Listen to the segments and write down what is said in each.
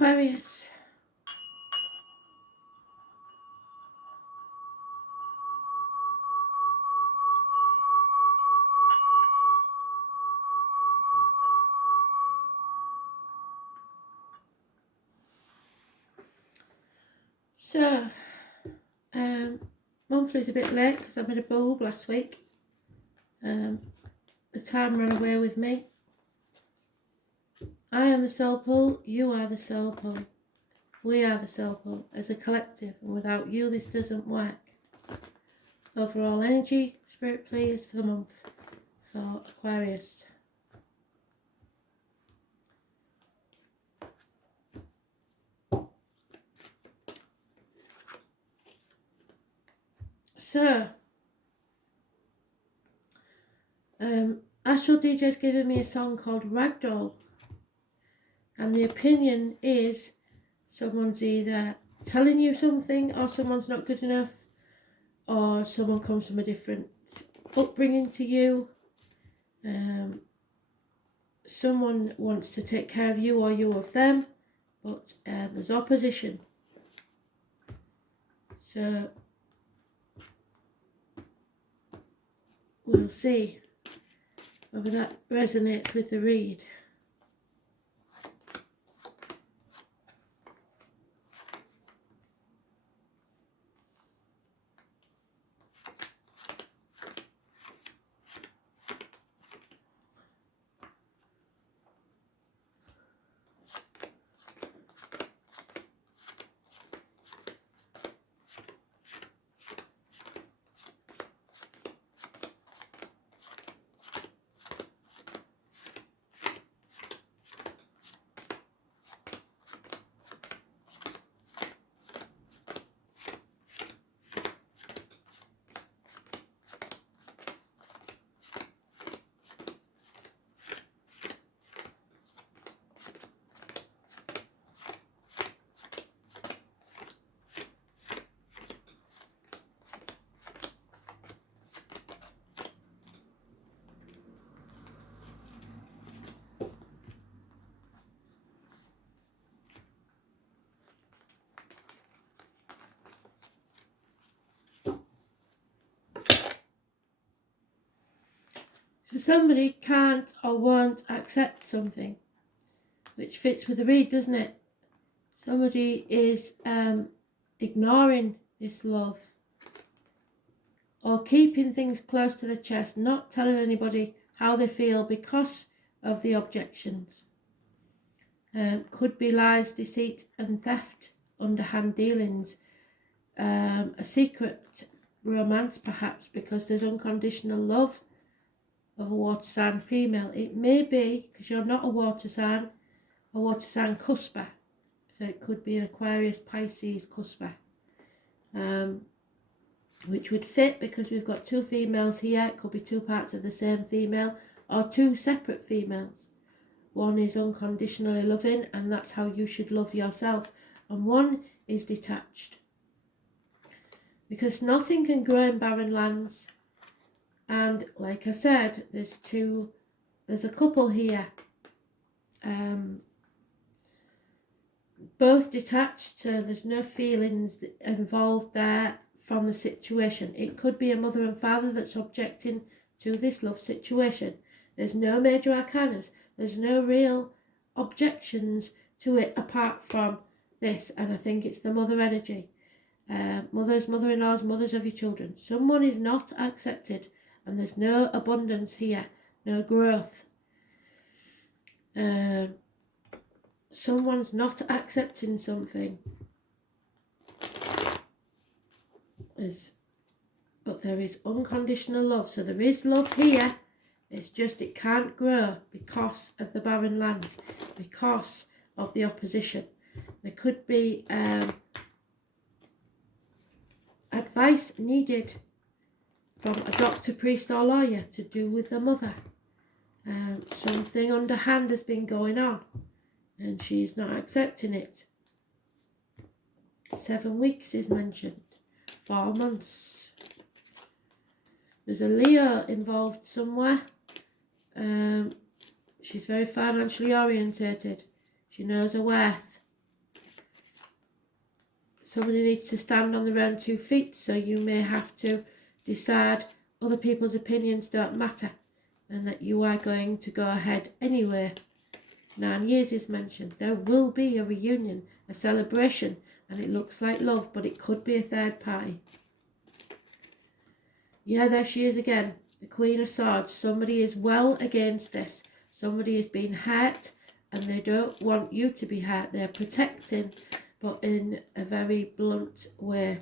Aquarius. So, monthly's a bit late because I made a bulb last week. The time ran away with me. I am the soul pull, you are the soul pull. We are the soul pull as a collective, and without you this doesn't work. Overall energy, spirit please for the month for Aquarius. So, Astral DJ's given me a song called Ragdoll, and the opinion is someone's either telling you something, or someone's not good enough, or someone comes from a different upbringing to you. Someone wants to take care of you or you of them, but there's opposition. So we'll see whether that resonates with the read. So somebody can't or won't accept something, which fits with the read, doesn't it? Somebody is ignoring this love, or keeping things close to the chest, not telling anybody how they feel because of the objections. Could be lies, deceit and theft, underhand dealings, a secret romance perhaps, because there's unconditional love of a water sign female. It may be, because you're not a water sign cusper. So it could be an Aquarius, Pisces cusper. Which would fit because we've got two females here. It could be two parts of the same female or two separate females. One is unconditionally loving, and that's how you should love yourself. And one is detached. Because nothing can grow in barren lands. And like I said, there's a couple here, both detached, so there's no feelings involved there from the situation. It could be a mother and father that's objecting to this love situation. There's no major arcanas, there's no real objections to it apart from this, and I think it's the mother energy. Mothers, mother-in-laws, mothers of your children. Someone is not accepted. And there's no abundance here, no growth. Someone's not accepting something. But there is unconditional love. So there is love here. It's just it can't grow because of the barren lands, because of the opposition. There could be advice needed from a doctor, priest or lawyer to do with the mother. Something underhand has been going on and she's not accepting it. 7 weeks is mentioned. 4 months. There's a Leo involved somewhere. She's very financially orientated. She knows her worth. Somebody needs to stand on their own 2 feet, so you may have to decide other people's opinions don't matter and that you are going to go ahead anyway. 9 years is mentioned. There will be a reunion, a celebration, and it looks like love, but it could be a third party. Yeah, there she is again, the Queen of Swords. Somebody is well against this. Somebody is being hurt and they don't want you to be hurt. They're protecting, but in a very blunt way.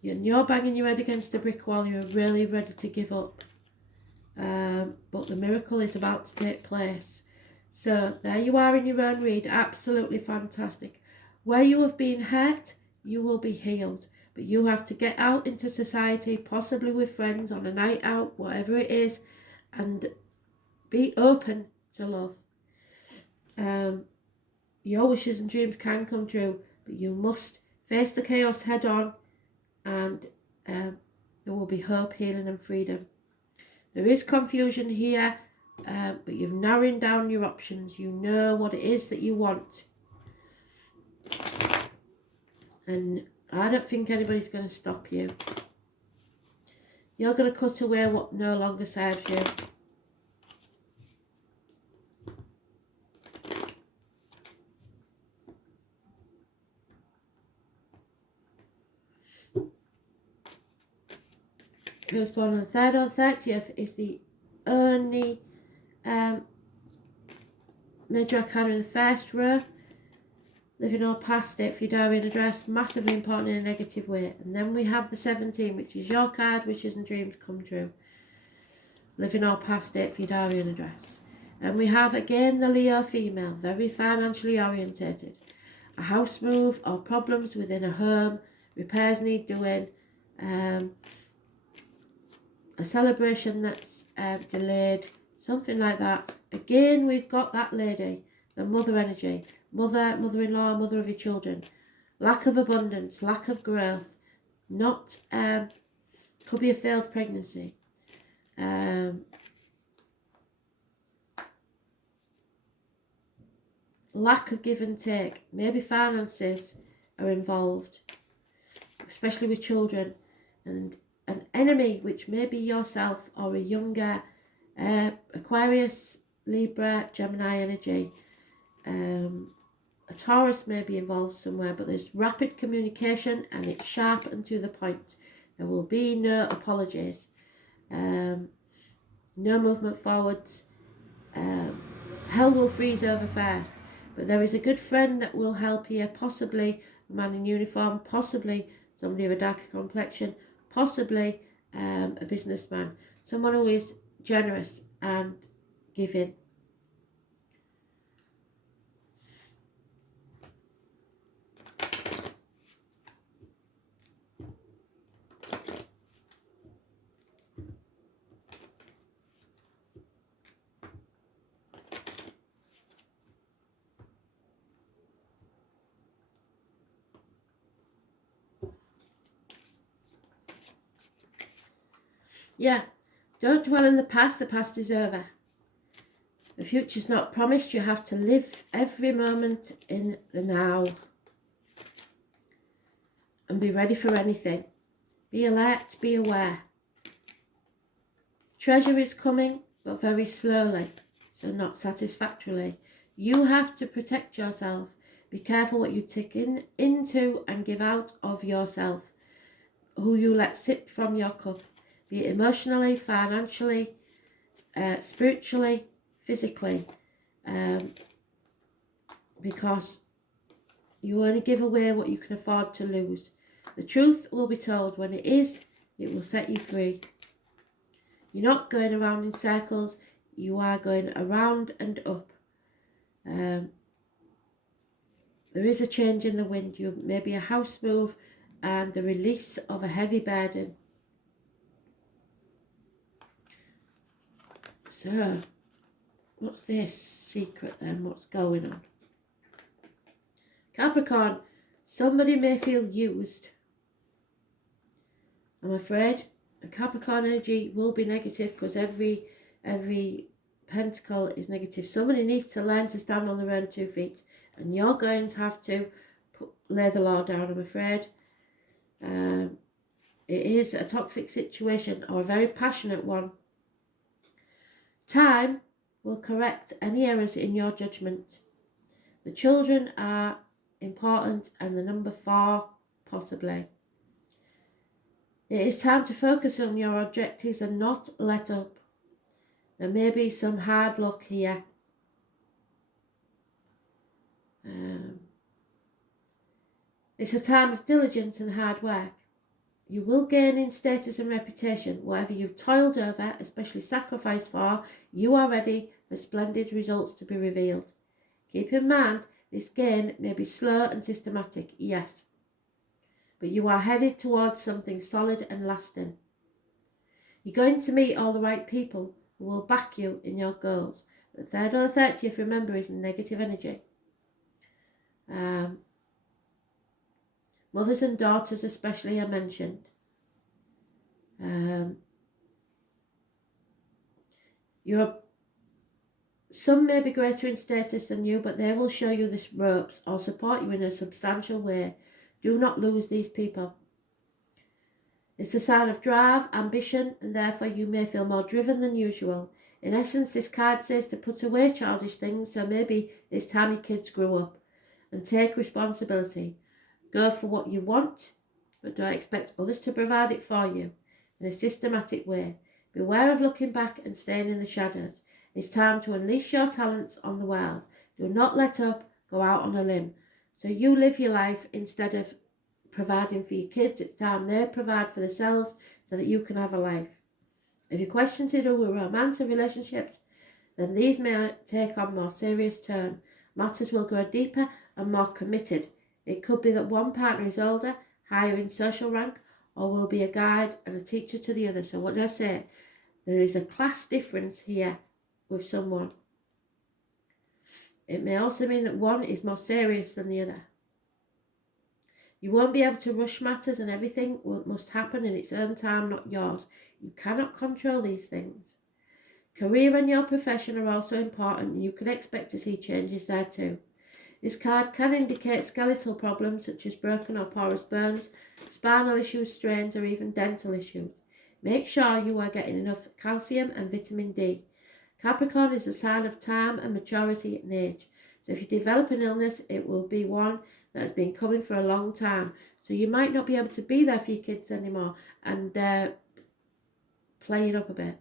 You're banging your head against a brick wall. You're really ready to give up. But the miracle is about to take place. So there you are in your own read. Absolutely fantastic. Where you have been hurt, you will be healed. But you have to get out into society, possibly with friends, on a night out, whatever it is, and be open to love. Your wishes and dreams can come true, but you must face the chaos head on, and there will be hope, healing and freedom. There is confusion here, but you've narrowed down your options. You know what it is that you want. And I don't think anybody's going to stop you. You're going to cut away what no longer serves you. Who's born on the 3rd or 30th is the only major arcana in the first row. Living or past it for your diary and address, massively important in a negative way. And then we have the 17, which is your card, wishes and dreams come true. Living or past it for your diary and address. And we have again the Leo female, very financially orientated. A house move or problems within a home, repairs need doing, a celebration that's delayed, something like that. Again, we've got that lady, the mother energy. Mother, mother-in-law, mother of your children. Lack of abundance, lack of growth. Not, could be a failed pregnancy. Lack of give and take. Maybe finances are involved, especially with children. And an enemy, which may be yourself or a younger Aquarius, Libra, Gemini energy. A Taurus may be involved somewhere, but there's rapid communication and it's sharp and to the point. There will be no apologies, no movement forwards. Hell will freeze over first, but there is a good friend that will help here, possibly a man in uniform, possibly somebody of a darker complexion, possibly a businessman, someone who is generous and giving. Yeah, don't dwell in the past is over. The future's not promised, you have to live every moment in the now. And be ready for anything. Be alert, be aware. Treasure is coming, but very slowly, so not satisfactorily. You have to protect yourself. Be careful what you take into and give out of yourself. Who you let sip from your cup. Be it emotionally, financially, spiritually, physically. Because you only give away what you can afford to lose. The truth will be told. When it is, it will set you free. You're not going around in circles. You are going around and up. There is a change in the wind. You maybe a house move and the release of a heavy burden. So, what's this secret then? What's going on? Capricorn, somebody may feel used. I'm afraid a Capricorn energy will be negative because every pentacle is negative. Somebody needs to learn to stand on their own 2 feet, and you're going to have to lay the law down, I'm afraid. It is a toxic situation or a very passionate one. Time will correct any errors in your judgment. The children are important and the number 4 possibly. It is time to focus on your objectives and not let up. There may be some hard luck here. It's a time of diligence and hard work. You will gain in status and reputation. Whatever you've toiled over, especially sacrificed for, you are ready for splendid results to be revealed. Keep in mind, this gain may be slow and systematic, yes, but you are headed towards something solid and lasting. You're going to meet all the right people who will back you in your goals. The 3rd or the 30th, remember, is negative energy. Mothers and daughters especially are mentioned. Some may be greater in status than you, but they will show you the ropes or support you in a substantial way. Do not lose these people. It's the sign of drive, ambition, and therefore you may feel more driven than usual. In essence, this card says to put away childish things, so maybe it's time your kids grow up and take responsibility. Go for what you want, but don't expect others to provide it for you in a systematic way. Beware of looking back and staying in the shadows. It's time to unleash your talents on the world. Do not let up, go out on a limb. So you live your life instead of providing for your kids. It's time they provide for themselves so that you can have a life. If your question to do with romance and relationships, then these may take on more serious turn. Matters will grow deeper and more committed. It could be that one partner is older, higher in social rank, or will be a guide and a teacher to the other. So what did I say? There is a class difference here with someone. It may also mean that one is more serious than the other. You won't be able to rush matters, and everything must happen in its own time, not yours. You cannot control these things. Career and your profession are also important, and you can expect to see changes there too. This card can indicate skeletal problems such as broken or porous bones, spinal issues, strains, or even dental issues. Make sure you are getting enough calcium and vitamin D. Capricorn is a sign of time and maturity and age. So if you develop an illness, it will be one that has been coming for a long time. So you might not be able to be there for your kids anymore and playing up a bit.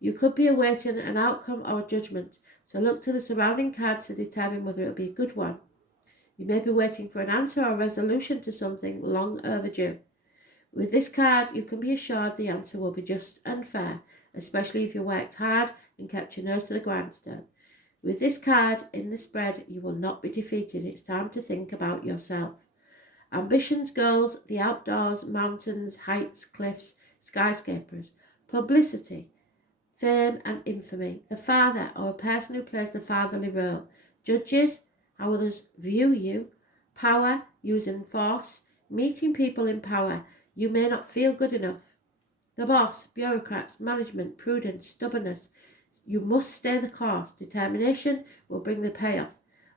You could be awaiting an outcome or a judgment. So look to the surrounding cards to determine whether it will be a good one. You may be waiting for an answer or resolution to something long overdue. With this card, you can be assured the answer will be just and fair, especially if you worked hard and kept your nose to the grindstone. With this card in the spread, you will not be defeated. It's time to think about yourself. Ambitions, goals, the outdoors, mountains, heights, cliffs, skyscrapers, publicity, fame and infamy, the father or a person who plays the fatherly role, judges, how others view you, power, using force, meeting people in power. You may not feel good enough. The boss, bureaucrats, management, prudence, stubbornness. You must stay the course. Determination will bring the payoff.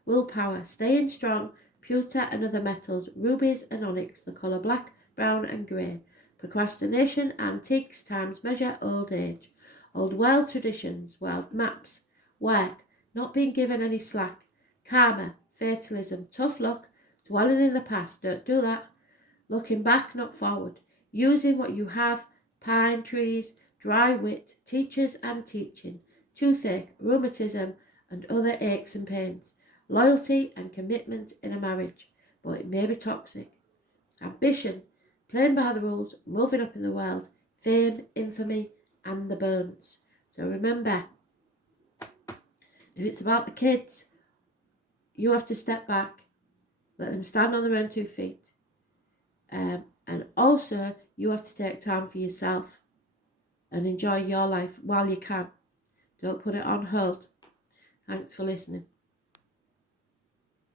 Willpower, staying strong, pewter and other metals, rubies and onyx, the colour black, brown and grey. Procrastination, antiques, time's measure, old age. Old world traditions, world maps, work, not being given any slack, karma, fatalism, tough luck, dwelling in the past, don't do that. Looking back, not forward. Using what you have, pine trees, dry wit, teachers and teaching, toothache, rheumatism and other aches and pains. Loyalty and commitment in a marriage, but it may be toxic. Ambition, playing by the rules, moving up in the world, fame, infamy and the bones. So remember, if it's about the kids, you have to step back, let them stand on their own 2 feet. And also, you have to take time for yourself and enjoy your life while you can. Don't put it on hold. Thanks for listening.